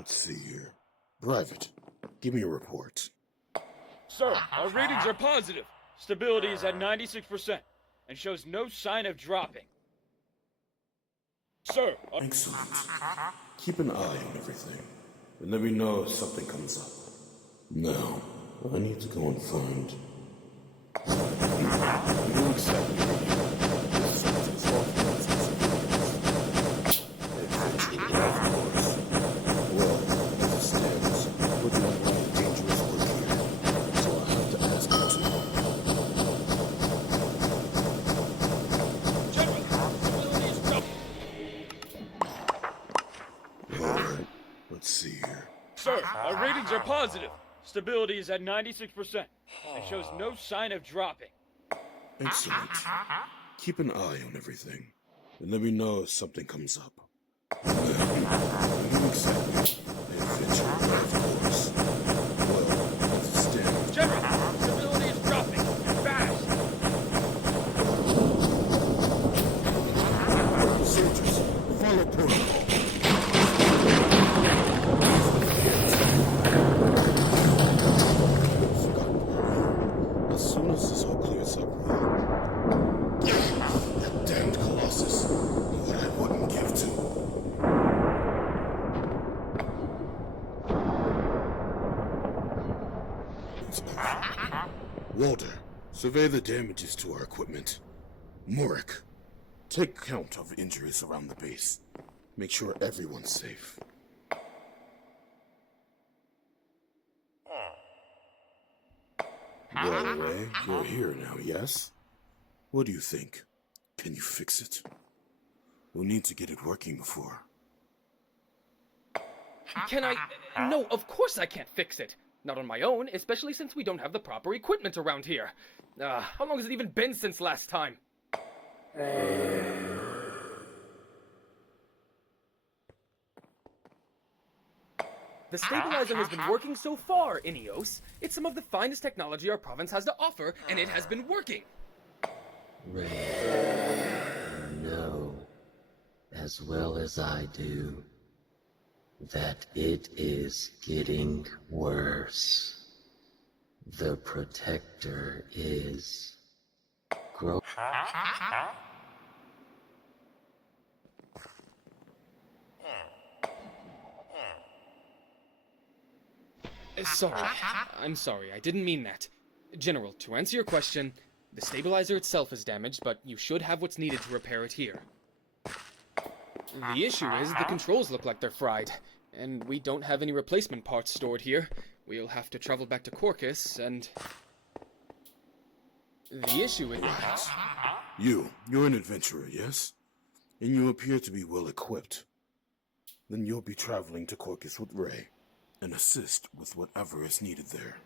Let's see here. Private, give me a report. Sir, our readings are positive. Stability is at 96% and shows no sign of dropping. Sir, Excellent. Keep an eye on everything, and let me know if something comes up. Now, I need to go and find... You exactly this something's off limits to civilians. Adventure, of course. Well, as it stands, we're doing a lot of dangerous work here, so I have to ask you to... General, stability is dropping. Alright, let's see here. Sir, our readings are positive. Stability is at 96% and shows no sign of dropping. Excellent. Keep an eye on everything, and let me know if something comes up. You exactly. Adventure, of course. Well, as it stands... General, stability is dropping. Fast! Soldiers, follow protocol. As soon as this all clears up, that damned Colossus, that I wouldn't give to. Walter, survey the damages to our equipment. Murik, take count of injuries around the base. Make sure everyone's safe. Well, Ray, you're here now, yes? What do you think? Can you fix it? We'll need to get it working before. Can I? No, of course I can't fix it. Not on my own, especially since we don't have the proper equipment around here. How long has it even been since last time? The stabilizer has been working so far, Ineos. It's some of the finest technology our province has to offer, and it has been working. Ray, you know, as well as I do, that it is getting worse. The Protector is growing. Sorry. I'm sorry, I didn't mean that. General, to answer your question, the stabilizer itself is damaged, but you should have what's needed to repair it here. The issue is the controls look like they're fried, and we don't have any replacement parts stored here. We'll have to travel back to Corcus, and... The issue is... You're an adventurer, yes? And you appear to be well equipped. Then you'll be traveling to Corcus with Ray, and assist with whatever is needed there.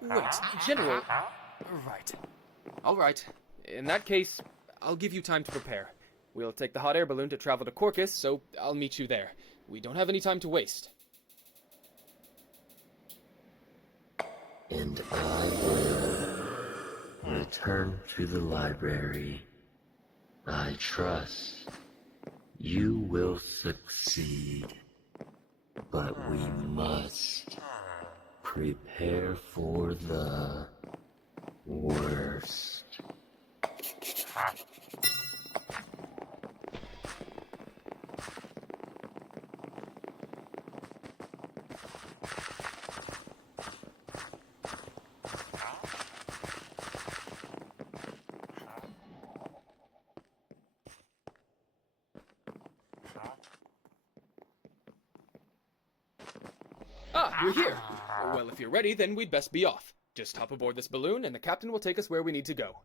Wait, General... Right. Alright. In that case, I'll give you time to prepare. We'll take the hot air balloon to travel to Corcus, so I'll meet you there. We don't have any time to waste. And I will return to the library. I trust you will succeed, but we must prepare for the worst. Ah, you're here! Well, if you're ready, then we'd best be off. Just hop aboard this balloon, and the captain will take us where we need to go.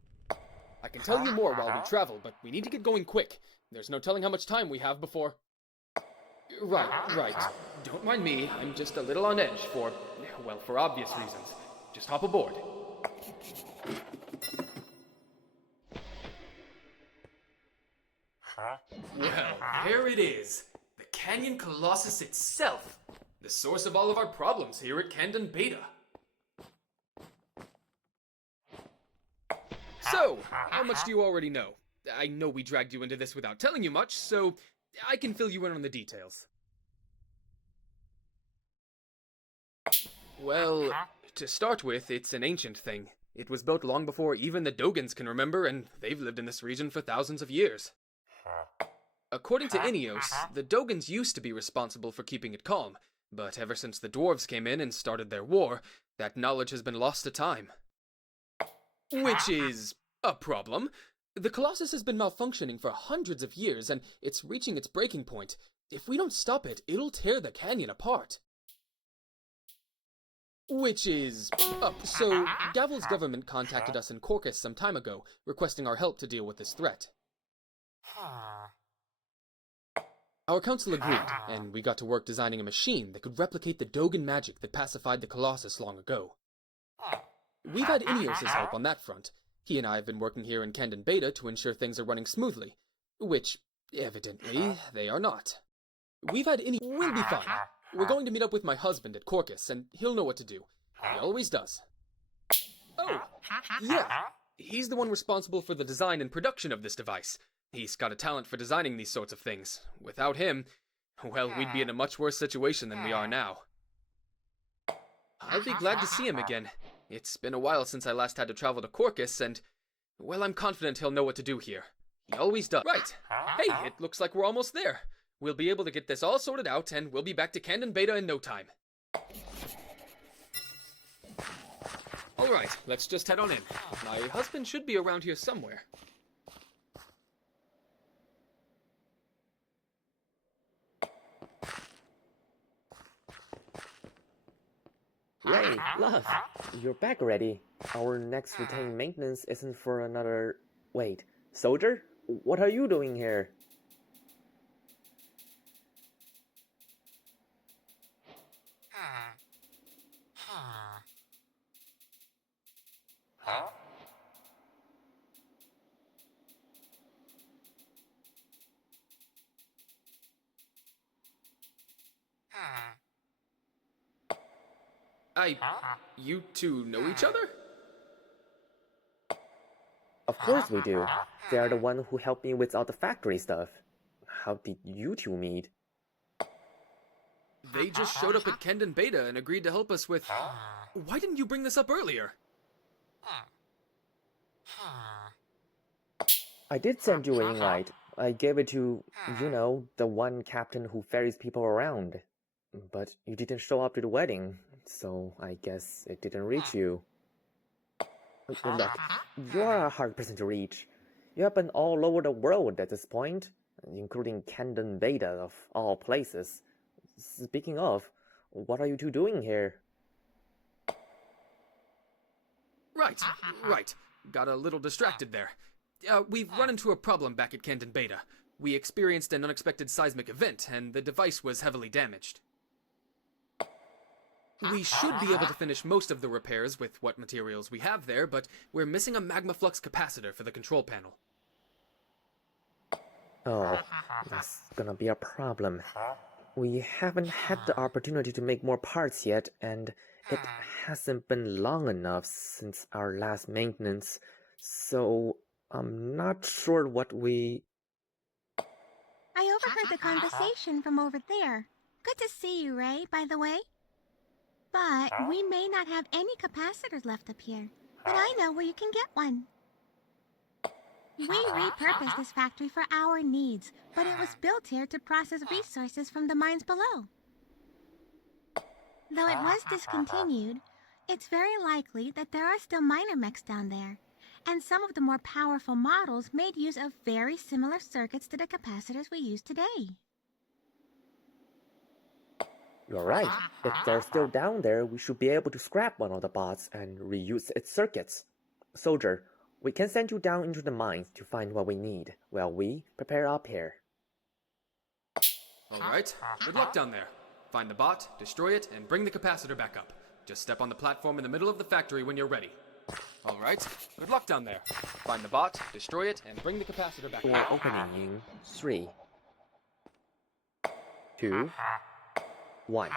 I can tell you more while we travel, but we need to get going quick. There's no telling how much time we have before... Right. Don't mind me, I'm just a little on edge for obvious reasons. Just hop aboard. Well, there it is. The Canyon Colossus itself. The source of all of our problems here at Candon Beta. So, how much do you already know? I know we dragged you into this without telling you much, so I can fill you in on the details. Well, to start with, it's an ancient thing. It was built long before even the Dogons can remember, and they've lived in this region for thousands of years. According to Ineos, the Dogons used to be responsible for keeping it calm, but ever since the dwarves came in and started their war, that knowledge has been lost to time. Which is a problem. The Colossus has been malfunctioning for hundreds of years, and it's reaching its breaking point. If we don't stop it, it'll tear the canyon apart. Which is up. So, Gavel's government contacted us in Corcus some time ago, requesting our help to deal with this threat. Our council agreed, and we got to work designing a machine that could replicate the Dogan magic that pacified the Colossus long ago. We've had Ineos' help on that front. He and I have been working here in Candon Beta to ensure things are running smoothly, which, evidently, they are not. We'll be fine. We're going to meet up with my husband at Corcus, and he'll know what to do. He always does. Oh, yeah. He's the one responsible for the design and production of this device. He's got a talent for designing these sorts of things. Without him, well, we'd be in a much worse situation than we are now. I'll be glad to see him again. It's been a while since I last had to travel to Corcus, and, well, I'm confident he'll know what to do here. He always does. Right. Hey, it looks like we're almost there. We'll be able to get this all sorted out, and we'll be back to Candon Beta in no time. Alright, let's just head on in. My husband should be around here somewhere. Ray, love, you're back already. Our next routine maintenance isn't for another... Wait, soldier? What are you doing here? You two know each other? Of course we do. They are the one who helped me with all the factory stuff. How did you two meet? They just showed up at Candon Beta and agreed to help us with... Why didn't you bring this up earlier? I did send you an invite. I gave it to, you know, the one captain who ferries people around. But you didn't show up to the wedding, so I guess it didn't reach you. Look, you are a hard person to reach. You have been all over the world at this point, including Candon Beta of all places. Speaking of, what are you two doing here? Right. Got a little distracted there. We've run into a problem back at Candon Beta. We experienced an unexpected seismic event, and the device was heavily damaged. We should be able to finish most of the repairs with what materials we have there, but we're missing a magma flux capacitor for the control panel. Oh, that's gonna be a problem. We haven't had the opportunity to make more parts yet, and it hasn't been long enough since our last maintenance, so I'm not sure what we... I overheard the conversation from over there. Good to see you, Ray, by the way. But we may not have any capacitors left up here. But I know where you can get one. We repurposed this factory for our needs, but it was built here to process resources from the mines below. Though it was discontinued, it's very likely that there are still miner mechs down there, and some of the more powerful models made use of very similar circuits to the capacitors we use today. You're right. If they're still down there, we should be able to scrap one of the bots and reuse its circuits. Soldier, we can send you down into the mines to find what we need, while we prepare up here. Alright, good luck down there. Find the bot, destroy it, and bring the capacitor back up. Just step on the platform in the middle of the factory when you're ready. Alright, good luck down there. Find the bot, destroy it, and bring the capacitor back Door up. opening in 3, 2, 1.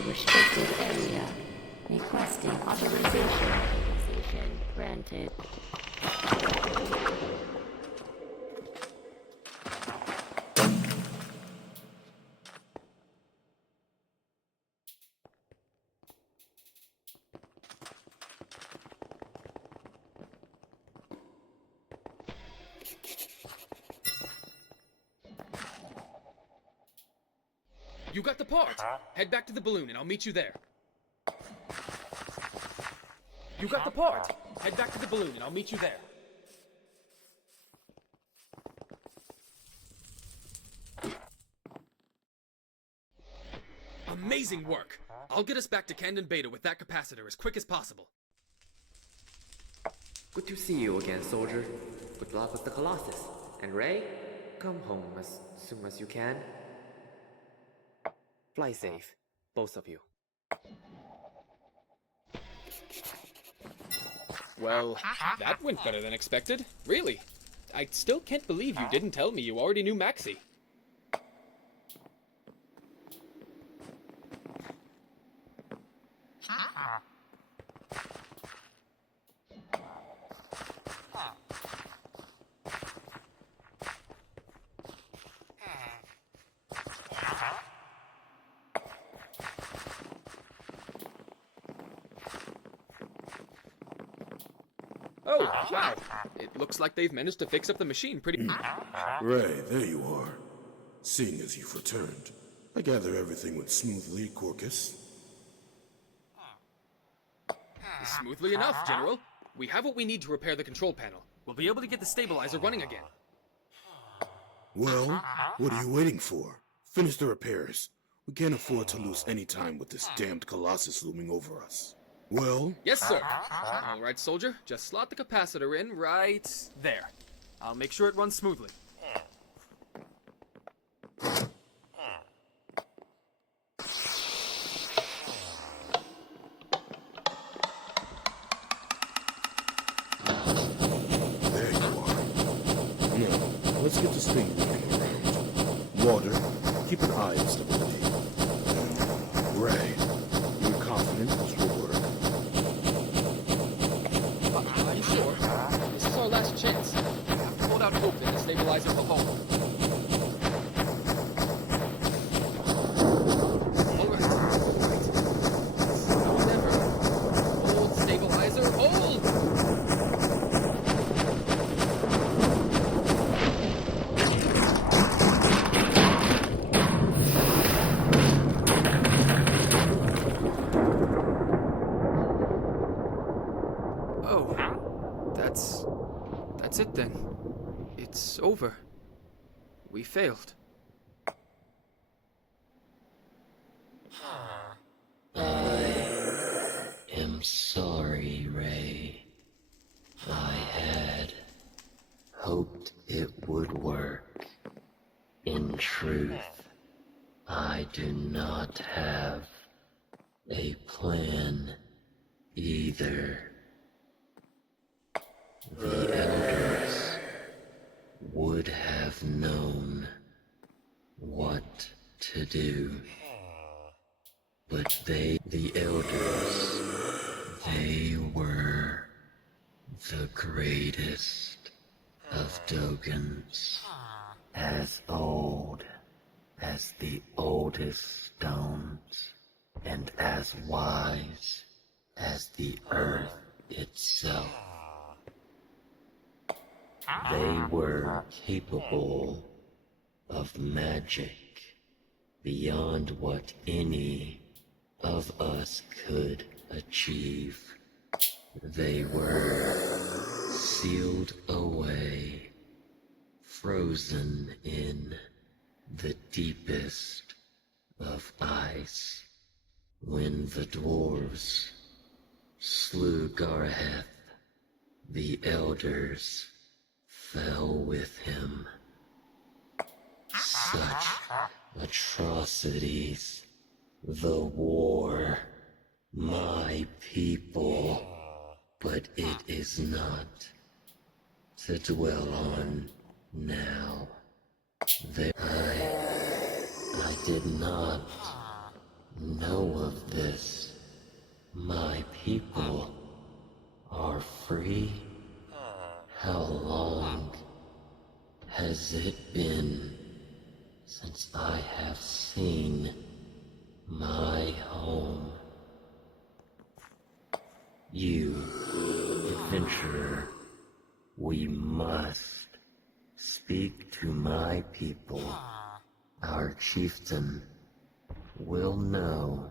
a restricted area. Requesting authorization. Granted. You got the part! Head back to the balloon and I'll meet you there. You got the part! Head back to the balloon and I'll meet you there. Amazing work! I'll get us back to Camden Beta with that capacitor as quick as possible. Good to see you again, soldier. Good luck with the Colossus. And Ray, come home as soon as you can. Fly safe, both of you. Well, that went better than expected. Really. I still can't believe you didn't tell me you already knew Maxie. Oh, wow. It looks like they've managed to fix up the machine pretty... Ray, there you are. Seeing as you've returned, I gather everything went smoothly, Corcus. Smoothly enough, General. We have what we need to repair the control panel. We'll be able to get the stabilizer running again. Well, what are you waiting for? Finish the repairs. We can't afford to lose any time with this damned Colossus looming over us. Well? Yes, sir. All right, soldier. Just slot the capacitor in right there. I'll make sure it runs smoothly. There you are. Now, let's get this thing moving around. Water, keep an eye on stability. Ray, you're confident this will work? Are you sure? This is our last chance. We have to hold out hope that the stabilizer will hold. All right. Slow as ever. Hold, stabilizer, hold! Oh, that's it then. It's over. We failed. I'm sorry, Ray. I had hoped it would work. In truth, I do not have a plan either. The elders would have known what to do. But the elders, they were the greatest of Dogons, as old as the oldest stones, and as wise as the earth itself. They were capable of magic beyond what any of us could achieve. They were sealed away, frozen in the deepest of ice. When the dwarves slew Garaheth, the elders fell with him. Such atrocities. The war. My people. But it is not to dwell on now. I did not know of this. My people are free. How long has it been since I have seen my home? You, adventurer, we must speak to my people. Our chieftain will know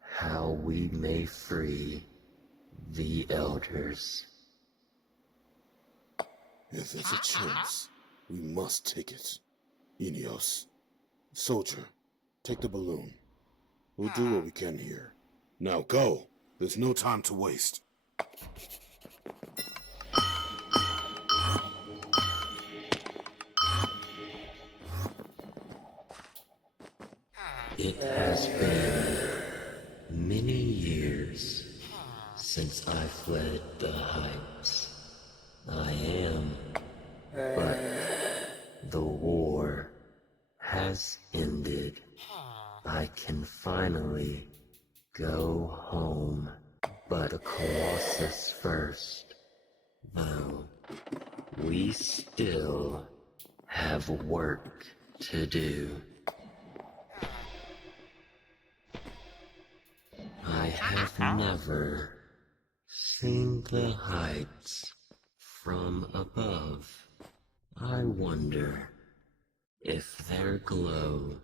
how we may free the elders. If there's a chance, we must take it. Ineos, soldier, take the balloon. We'll do what we can here. Now go. There's no time to waste. It has been many years since I fled the heights. I am, but the war has ended. I can finally go home, but a Colossus first, though we still have work to do. I have never seen the heights from above. I wonder if their glow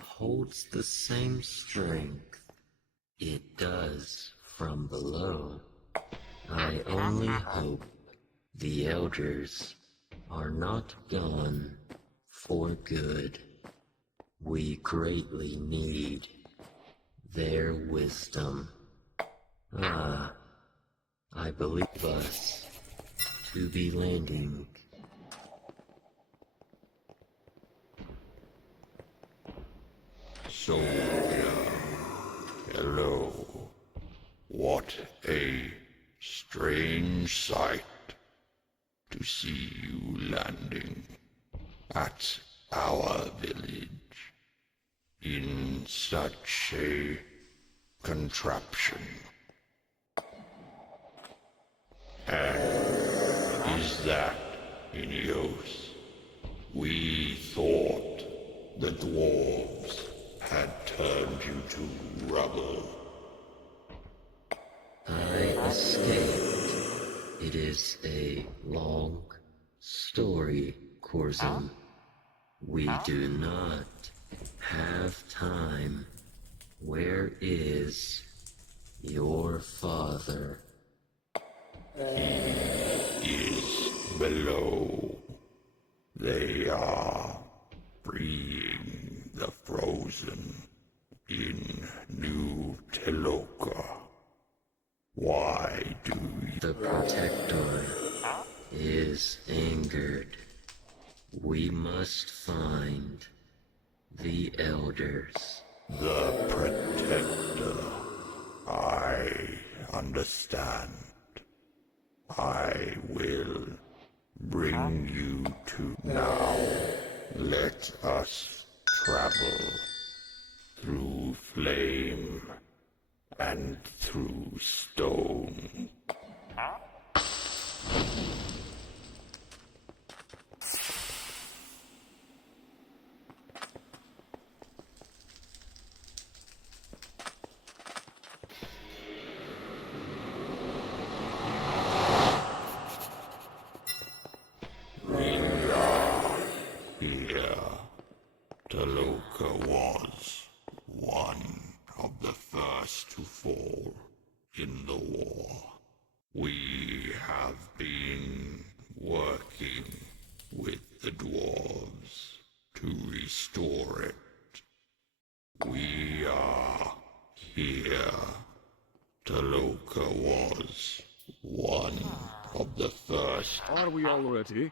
holds the same strength it does from below. I only hope the elders are not gone for good. We greatly need their wisdom. I believe us to be landing. Soldier, hello. What a strange sight to see you landing at our village in such a contraption. And is that Ineos? We thought the dwarves had turned you to rubble. I escaped. It is a long story, Corzin. We do not have time. Where is your father? He is below. They are freeing the frozen in New Teloka. Why do you... The Protector is angered. We must find the elders. The Protector. I understand. I will bring you to now. Let us travel through flame and through stone. Teloka was one of the first to fall in the war. We have been working with the dwarves to restore it. We are here. Teloka was one of the first. Are we all ready?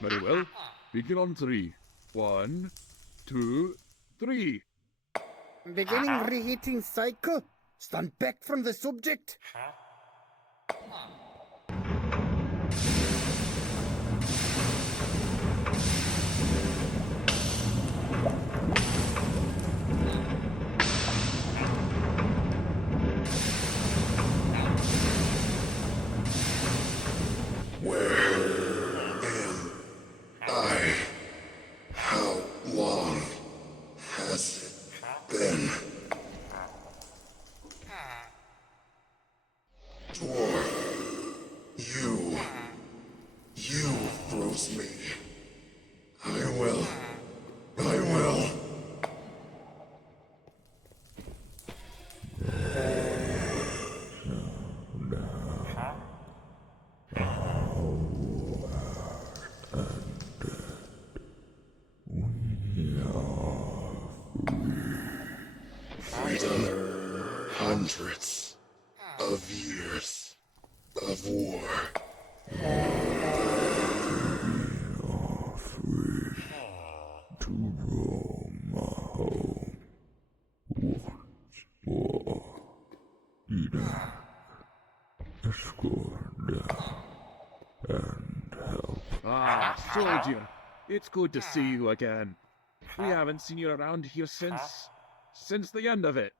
Very well. Begin on 3. 1, 2, 3. Beginning reheating cycle. Stand back from the subject. freedom. Hundreds of years of war. We are free to roam home once more. Enoch, escort down and help. Ah, soldier. It's good to see you again. We haven't seen you around here since the end of it.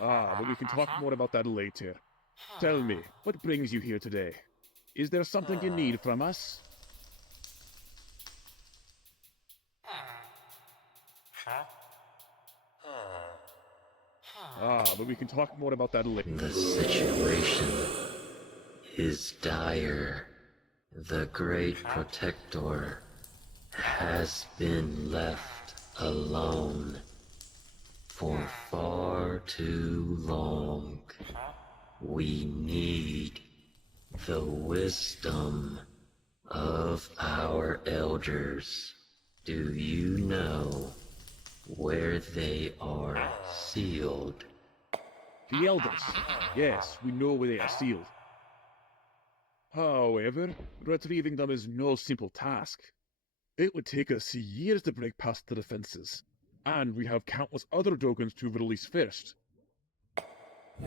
Ah, but we can talk more about that later. Tell me, what brings you here today? Is there something you need from us? Ah, but we can talk more about that later. The situation is dire. The Great Protector has been left alone for far too long. We need the wisdom of our elders. Do you know where they are sealed? The elders. Yes, we know where they are sealed. However, retrieving them is no simple task. It would take us years to break past the defenses, and we have countless other Dogons to release first. I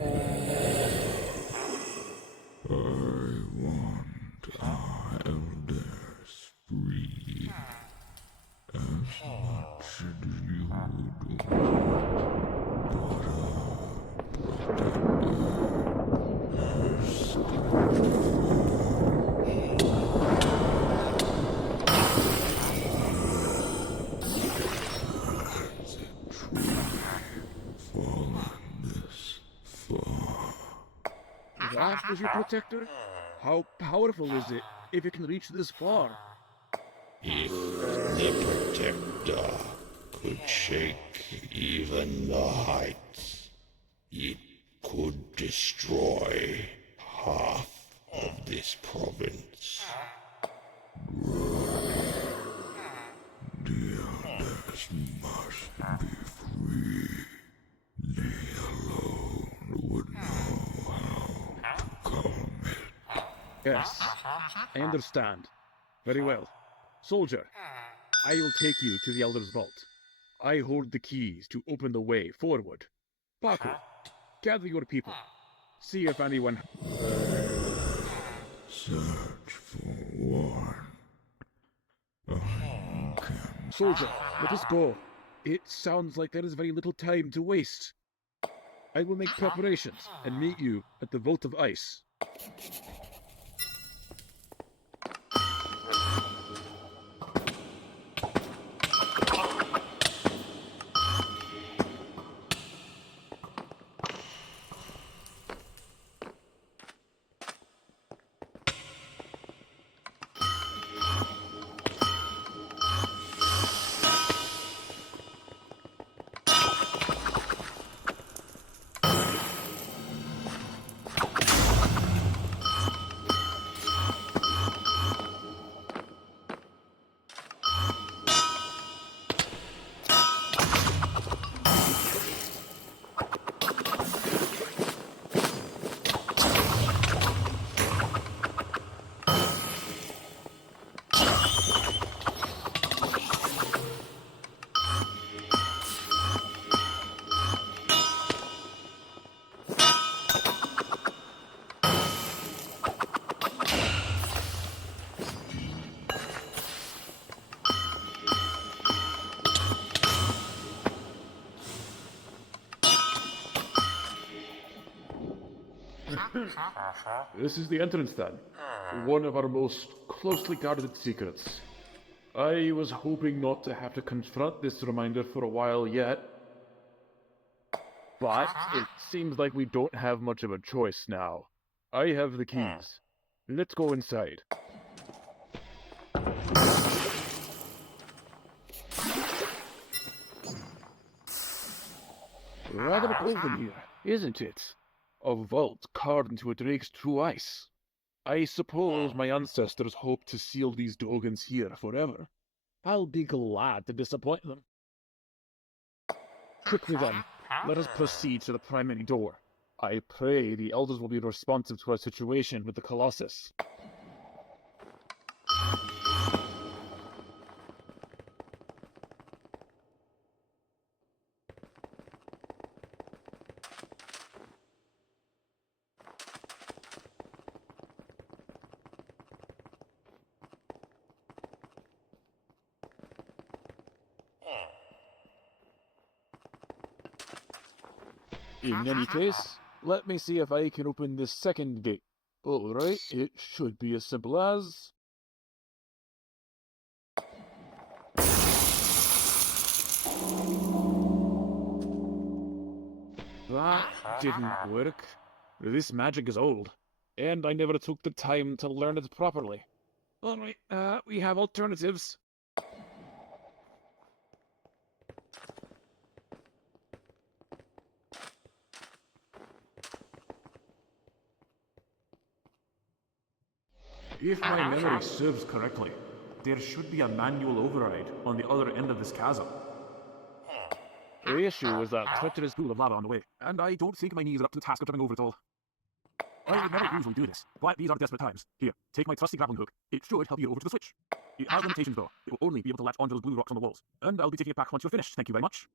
want our elders free as much as you do. But our protector is That was your protector? How powerful is it if it can reach this far? If the protector could shake even the heights, it could destroy half of this province. The elders must be free. They alone would know how to calm it. Yes, I understand. Very well. Soldier, I will take you to the Elder's Vault. I hold the keys to open the way forward. Baku, gather your people. See if anyone... Search for one. I can... Soldier, let us go. It sounds like there is very little time to waste. I will make preparations and meet you at the Vault of Ice. This is the entrance then. One of our most closely guarded secrets. I was hoping not to have to confront this reminder for a while yet. But it seems like we don't have much of a choice now. I have the keys. Let's go inside. Rather open here, isn't it? A vault carved into a drake's true ice. I suppose my ancestors hoped to seal these Dogons here forever. I'll be glad to disappoint them. Quickly then, let us proceed to the primary door. I pray the elders will be responsive to our situation with the Colossus. In any case, let me see if I can open this second gate. Alright, it should be as simple as... That didn't work. This magic is old, and I never took the time to learn it properly. Alright, we have alternatives. If my memory serves correctly, there should be a manual override on the other end of this chasm. The issue is that treacherous pool of lava on the way, and I don't think my knees are up to the task of jumping over it all. I would never usually do this, but these are desperate times. Here, take my trusty grappling hook. It should help you over to the switch. It has limitations though. It will only be able to latch onto those blue rocks on the walls, and I'll be taking it back once you're finished. Thank you very much.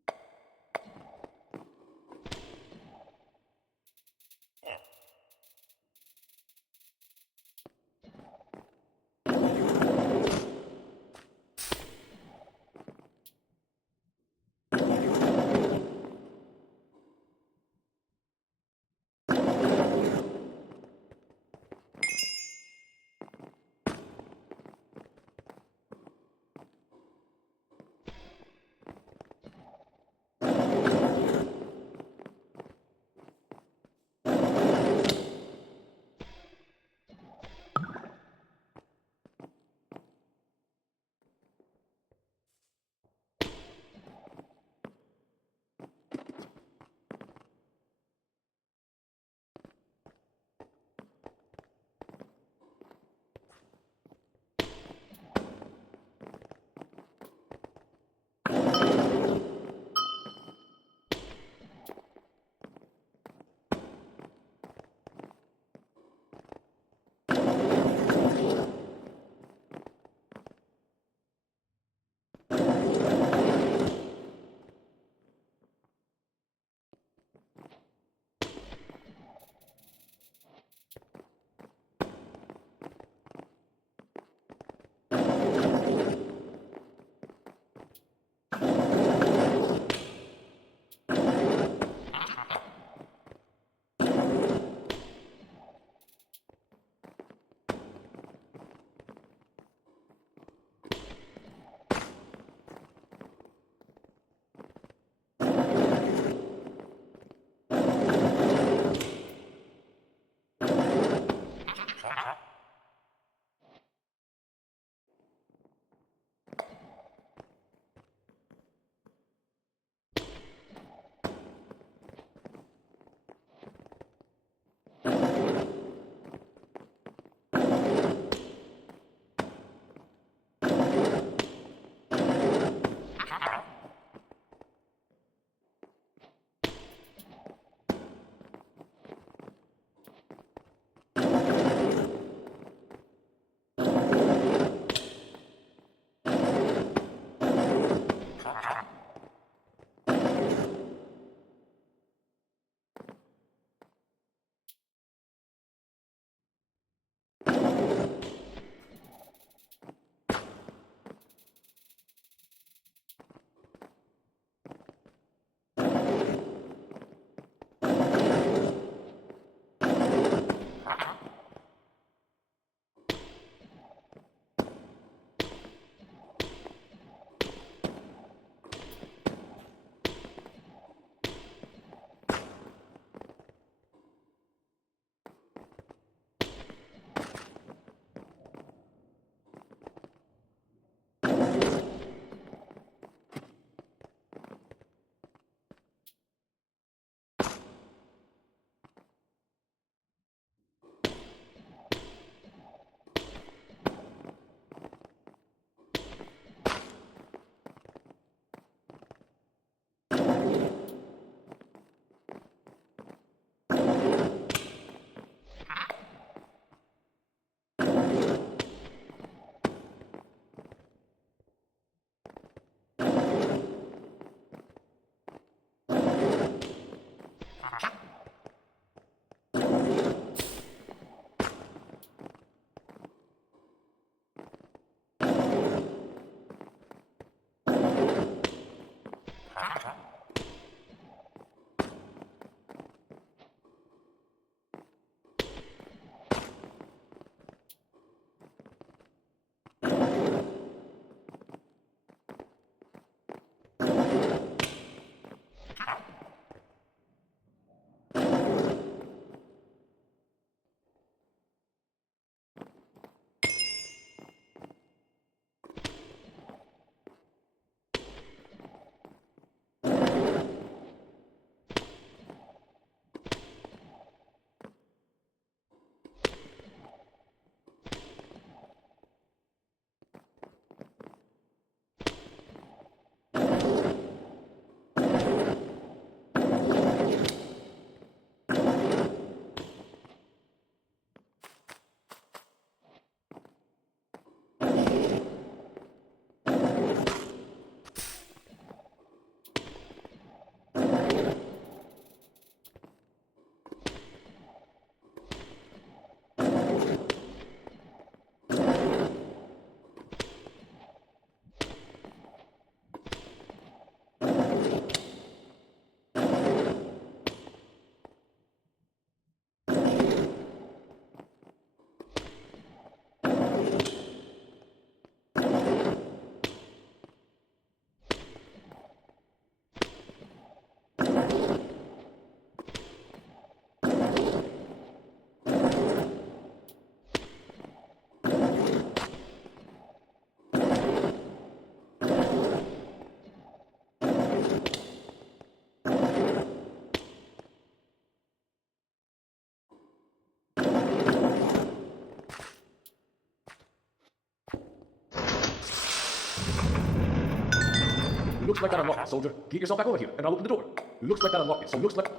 Looks like that unlocked it, soldier. Get yourself back over here, and I'll open the door. Looks like that unlocked it, so looks like...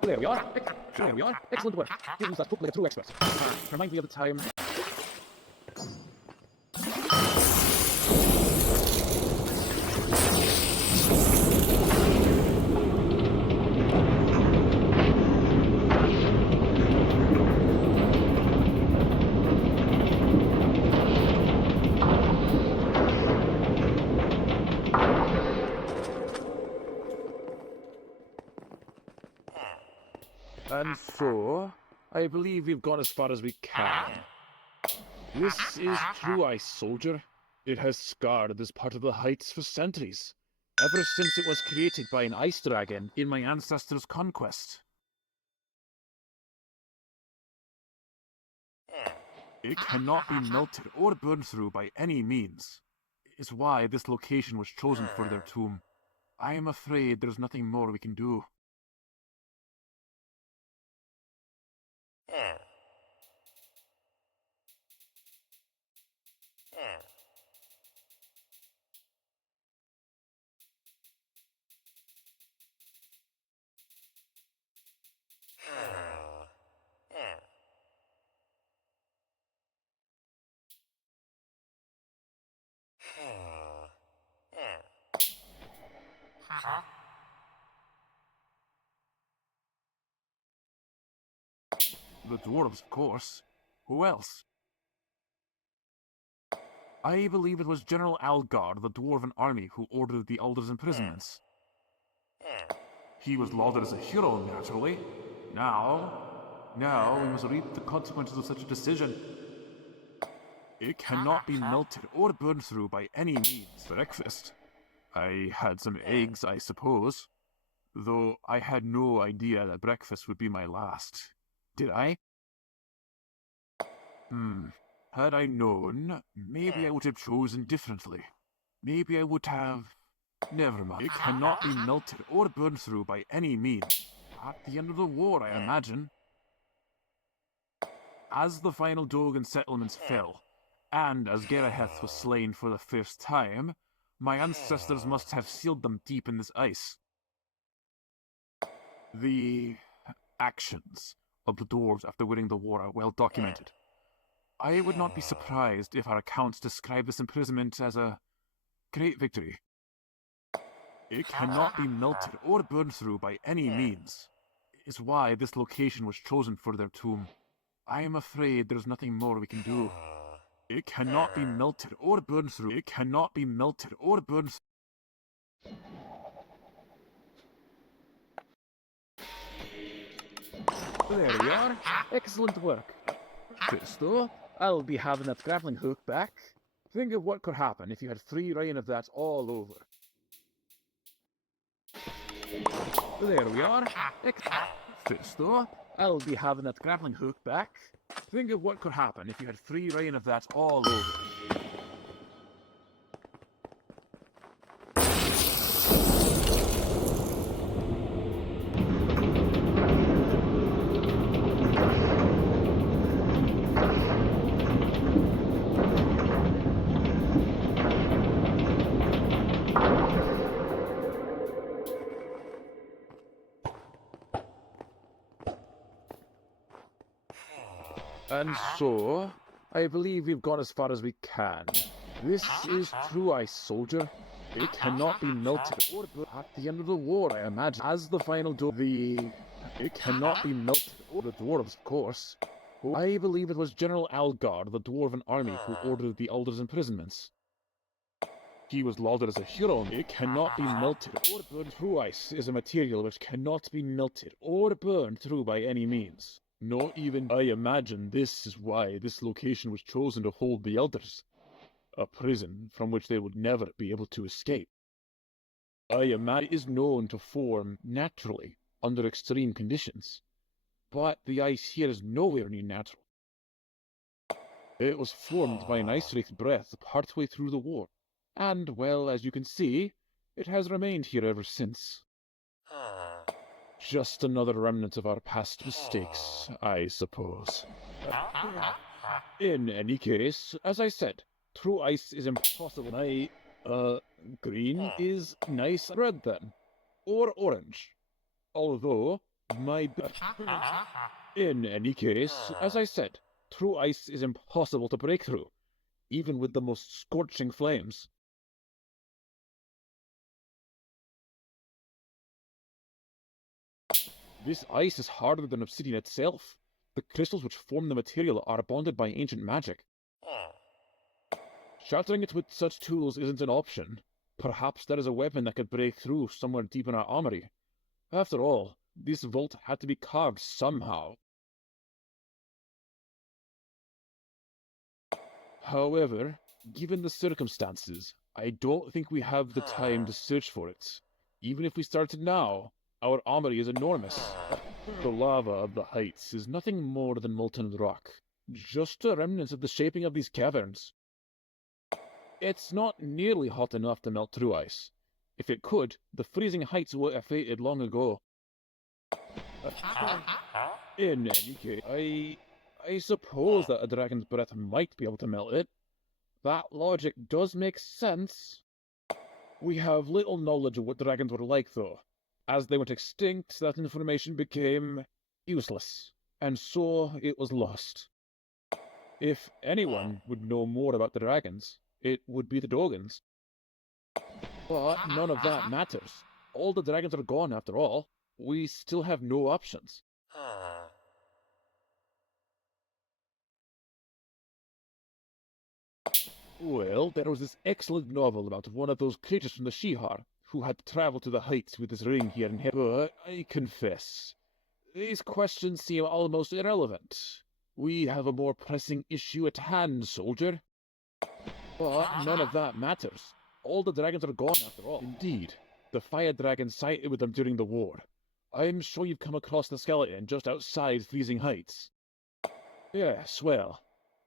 There we are. There we are. Excellent work. You used that book like a true expert. Remind me of the time... And so, I believe we've gone as far as we can. This is true ice, soldier. It has scarred this part of the heights for centuries, ever since it was created by an ice dragon in my ancestors' conquest. It cannot be melted or burned through by any means. Is why this location was chosen for their tomb. I am afraid there's nothing more we can do. The dwarves, of course. Who else? I believe it was General Algar, the dwarven army, who ordered the Elder's imprisonments. He was lauded as a hero, naturally. Now we must reap the consequences of such a decision. It cannot be melted or burned through by any means. Breakfast. I had some eggs, I suppose. Though I had no idea that breakfast would be my last. Did I? Had I known, maybe I would have chosen differently. Maybe I would have... Never mind. It cannot be melted or burned through by any means. At the end of the war, I imagine. As the final Dogan settlements fell, and as Geraheth was slain for the first time, my ancestors must have sealed them deep in this ice. The actions of the dwarves after winning the war are well documented. I would not be surprised if our accounts describe this imprisonment as a great victory. It cannot be melted or burned through by any means. Is why this location was chosen for their tomb. I am afraid there's nothing more we can do. It cannot be melted or burned through. It cannot be melted or burned through. There we are. Excellent work. First though, I'll be having that grappling hook back. Think of what could happen if you had free reign of that all over. There we are. First though, I'll be having that grappling hook back. Think of what could happen if you had free reign of that all over. And so, I believe we've gone as far as we can. This is true ice, soldier. It cannot be melted or burned at the end of the war, I imagine. As the final It cannot be melted or the dwarves, of course. I believe it was General Algar, the dwarven army, who ordered the Elder's imprisonments. He was lauded as a hero. It cannot be melted or burned. True ice is a material which cannot be melted or burned through by any means. Not even I imagine this is why this location was chosen to hold the Elders. A prison from which they would never be able to escape. I imagine it is known to form naturally under extreme conditions. But the ice here is nowhere near natural. It was formed by an ice-wraith breath partway through the war. And, well, as you can see, it has remained here ever since. Just another remnant of our past mistakes, I suppose. In any case, as I said, true ice is impossible. Green is nice red then. Or orange. Although, in any case, as I said, true ice is impossible to break through, even with the most scorching flames. This ice is harder than obsidian itself. The crystals which form the material are bonded by ancient magic. Shattering it with such tools isn't an option. Perhaps there is a weapon that could break through somewhere deep in our armory. After all, this vault had to be carved somehow. However, given the circumstances, I don't think we have the time to search for it. Even if we started now, our armory is enormous. The lava of the heights is nothing more than molten rock, just a remnant of the shaping of these caverns. It's not nearly hot enough to melt through ice. If it could, the freezing heights would have faded long ago. In any case, I suppose that a dragon's breath might be able to melt it. That logic does make sense. We have little knowledge of what dragons were like, though. As they went extinct, that information became useless, and so it was lost. If anyone would know more about the dragons, it would be the Dogons. But none of that matters. All the dragons are gone after all. We still have no options. Well, there was this excellent novel about one of those creatures from the Shihar, who had travelled to the heights with his ring here in heaven. But I confess, these questions seem almost irrelevant. We have a more pressing issue at hand, soldier. But none of that matters. All the dragons are gone after all. Indeed, the fire dragon sided with them during the war. I'm sure you've come across the skeleton just outside Freezing Heights. Yes, well,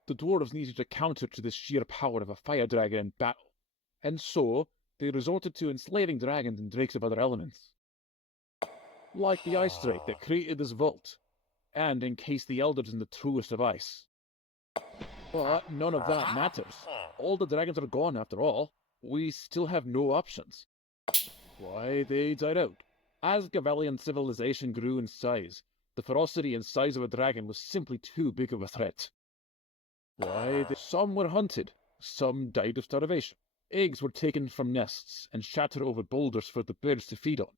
the dwarves needed a counter to the sheer power of a fire dragon in battle, and so they resorted to enslaving dragons and drakes of other elements. Like the ice drake that created this vault, and encased the elders in the truest of ice. But none of that matters. All the dragons are gone after all. We still have no options. Why, they died out. As Gavelian civilization grew in size, the ferocity and size of a dragon was simply too big of a threat. Some were hunted, some died of starvation. Eggs were taken from nests and shattered over boulders for the birds to feed on.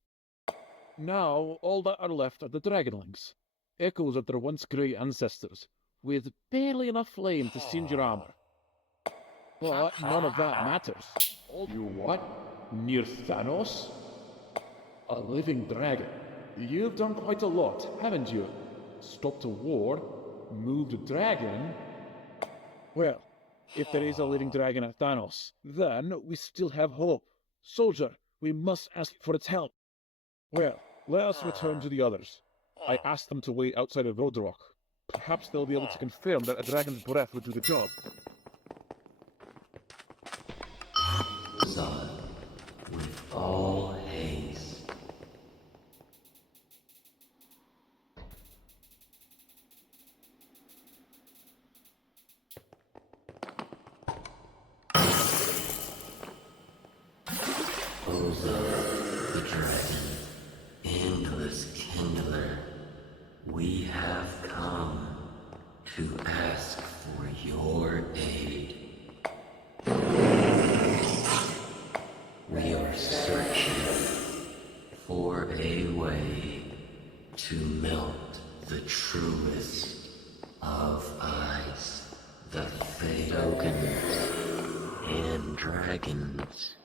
Now, all that are left are the dragonlings, echoes of their once great ancestors, with barely enough flame to singe your armor. But none of that matters. You what? Near Thanos? A living dragon. You've done quite a lot, haven't you? Stopped a war, moved a dragon. Well, if there is a living dragon at Thanos, then we still have hope. Soldier, we must ask for its help. Well, let us return to the others. I asked them to wait outside of Roadrock. Perhaps they'll be able to confirm that a dragon's breath would do the job. Son, with all haste. Oza, the dragon, endless kindler, we have come to ask for your aid. We are searching for a way to melt the truest of ice, the Fadogans and dragons.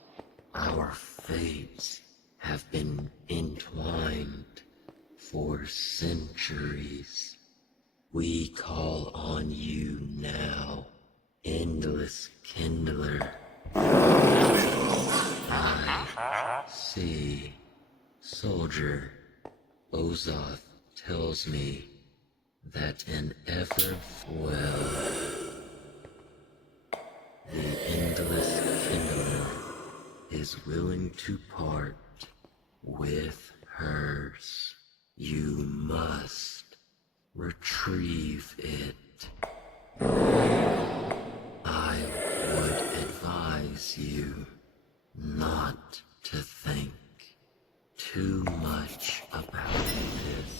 Our fates have been entwined for centuries. We call on you now, endless kindler. I see. Soldier, Ozoth tells me that an ever the endless kindler is willing to part with hers. You must retrieve it. I would advise you too much about this.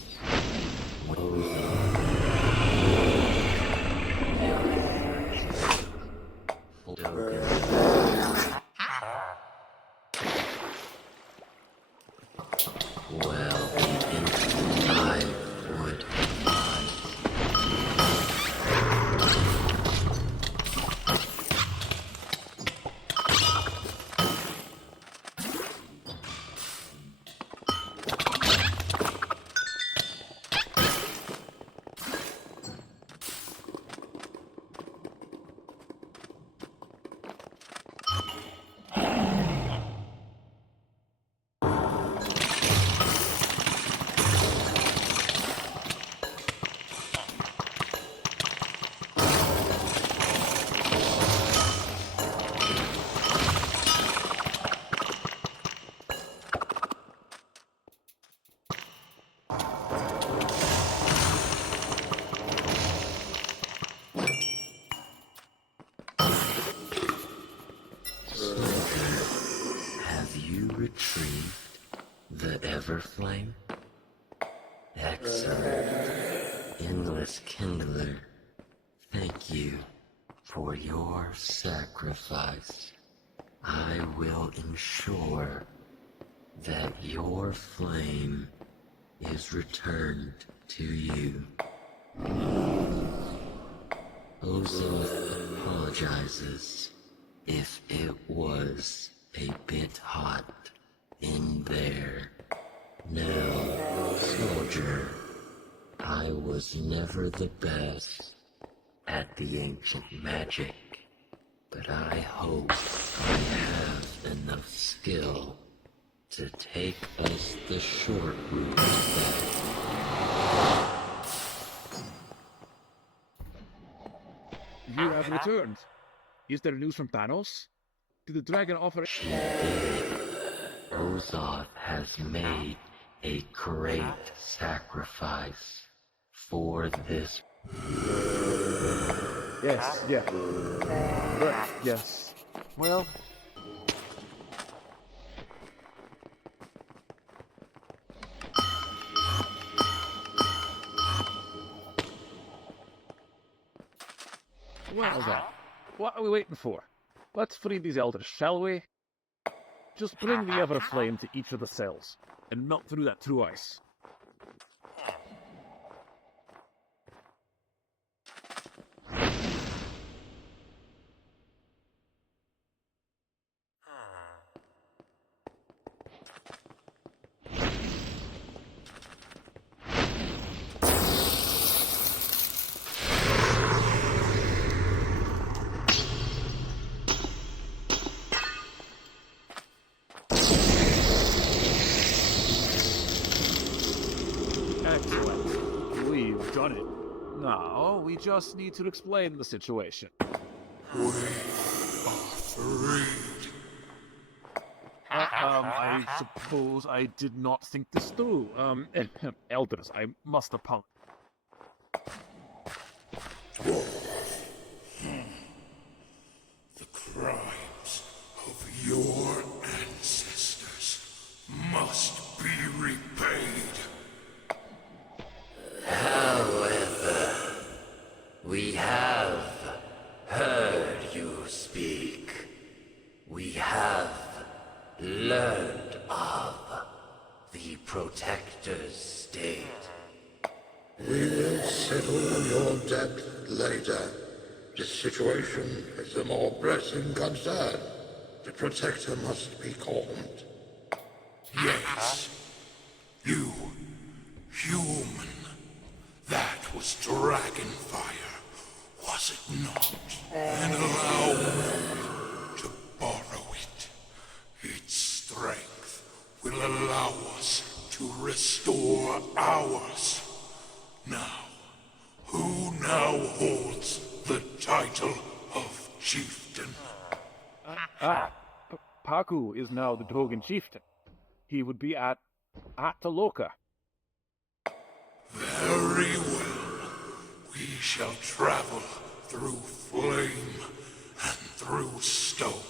Well, I would advise. Have you retrieved the Everflame? Excellent. Endless Kindler, thank you for your sacrifice. I will ensure that your flame is returned to you. Ozoth apologizes if it was a bit hot in there. Now, soldier, I was never the best at the ancient magic, but I hope I have enough skill to take us the short route back. You have returned. Is there news from Thanos? Did the dragon offer... She did. Ozoth has made a great sacrifice for this. Yes, yeah. Right, yes. Well... Well then, what are we waiting for? Let's free these elders, shall we? Just bring the Everflame to each of the cells, and melt through that true ice. Excellent. We've done it. Now, we just need to explain the situation. We are freed. I suppose I did not think this through. Elders, I must apologize. The crimes of your ancestors must be repaid. However, we have heard you speak. We have learned of the Protector's state. We will settle your debt later. This situation is a more pressing concern. The Protector must be calmed. Yes, you, human. That was Dragonfire, was it not? And allow me to borrow it. Its strength will allow us to restore ours. Now, who now holds the title of Chieftain? Paku is now the Drogan Chieftain. He would be at the Loka. Very well. We shall travel through flame and through stone.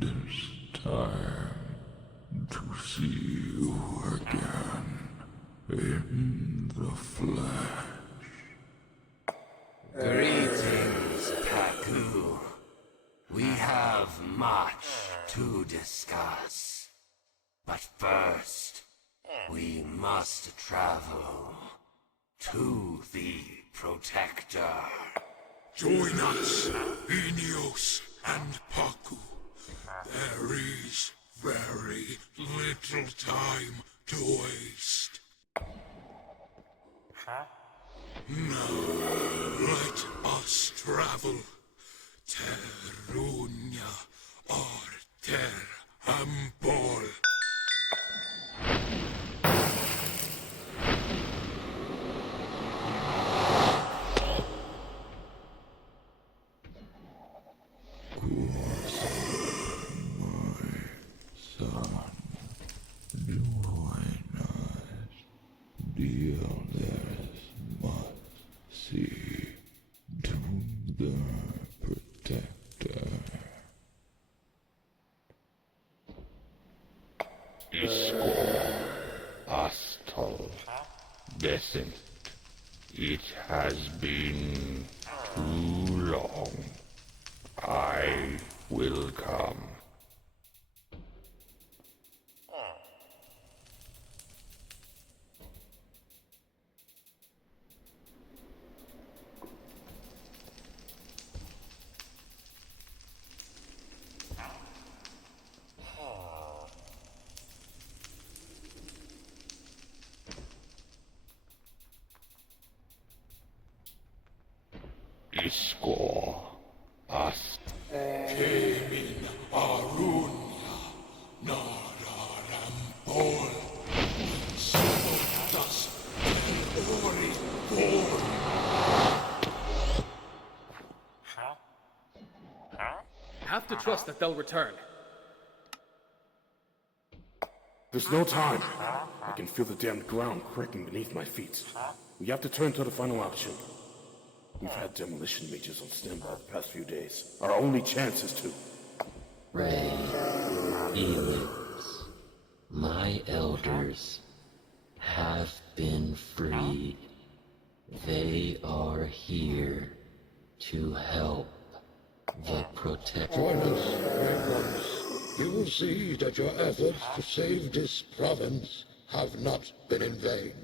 This time to see you again in the flesh. Greetings, Paku. We have much to discuss. But first, we must travel to the Protector. Join us, Ineos and Paku. There is very little time to waste. Now, let us travel. Terunya Arter Ampol. Decent. It has been too long. I will come. Iskor Ast. Temin Arunya Nararampol. Sabotas Terori Vor. Have to trust that they'll return. There's no time. I can feel the damned ground cracking beneath my feet. We have to turn to the final option. We've had demolition mages on standby the past few days. Our only chance is to... Ray, Felix, my elders have been freed. They are here to help the Protector. Join us, brave ones. You will see that your efforts to save this province have not been in vain.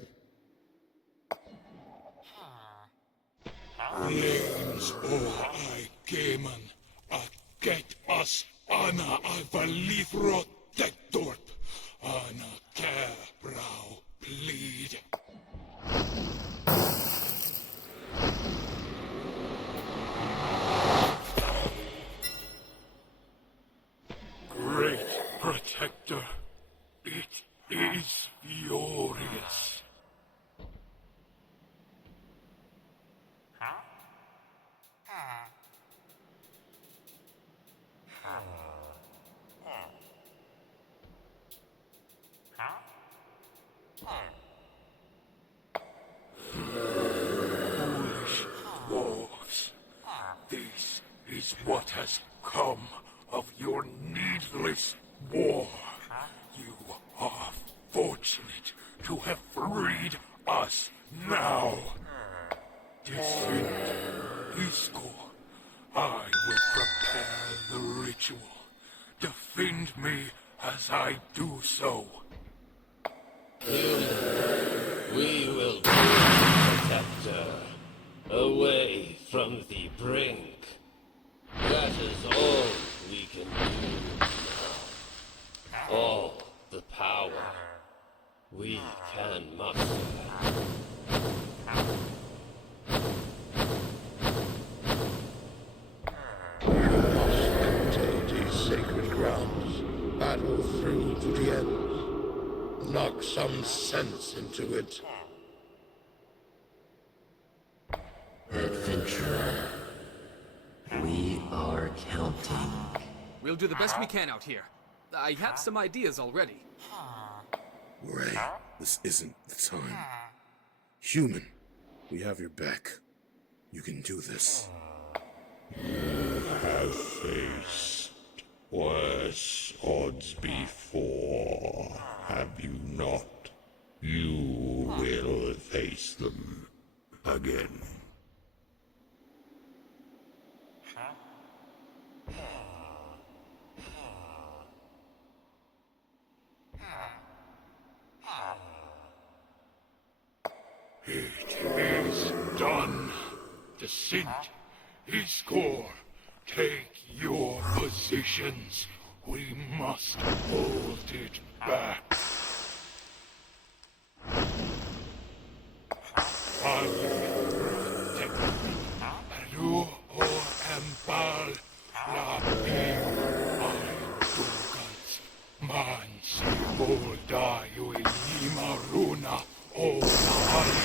Flames o I Cayman, a get us Anna Avalithro Tektorp, Anna Cabrau plead. Great Protector, it is furious. Foolish dwarves, this is what has come of your needless war. You are fortunate to have freed us now. Defend Iskor. I will prepare the ritual. Defend me as I do so. We will bring the Protector away from the brink. That is all we can do now. All the power we can muster. These sacred grounds, battle through to the end. Knock some sense into it. Adventurer, we are counting. We'll do the best we can out here. I have some ideas already. Ray, this isn't the time. Human, we have your back. You can do this. You have faced worse worse odds before, have you not? You will face them again. It is done. Descent is score. Take your positions. We must hold it back. Aru or Ambal, la Dugans, Man si da you Maruna, O Nahali,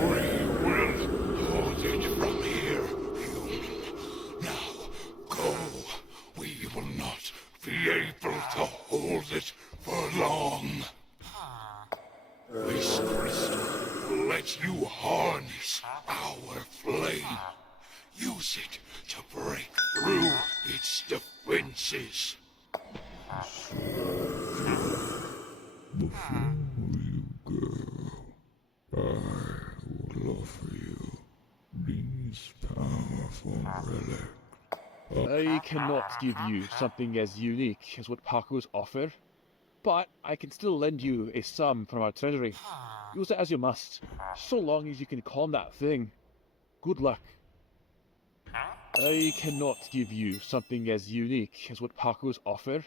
we will hold it from here, human. Now, go. We will not be able to hold it for long. This crystal will let you harness our flame. Use it to break through its defenses. Before you go, I will offer you these powerful relics. I cannot give you something as unique as what Paco's offer, but I can still lend you a sum from our treasury. Use it as you must, so long as you can calm that thing. Good luck. I cannot give you something as unique as what Paco's offer,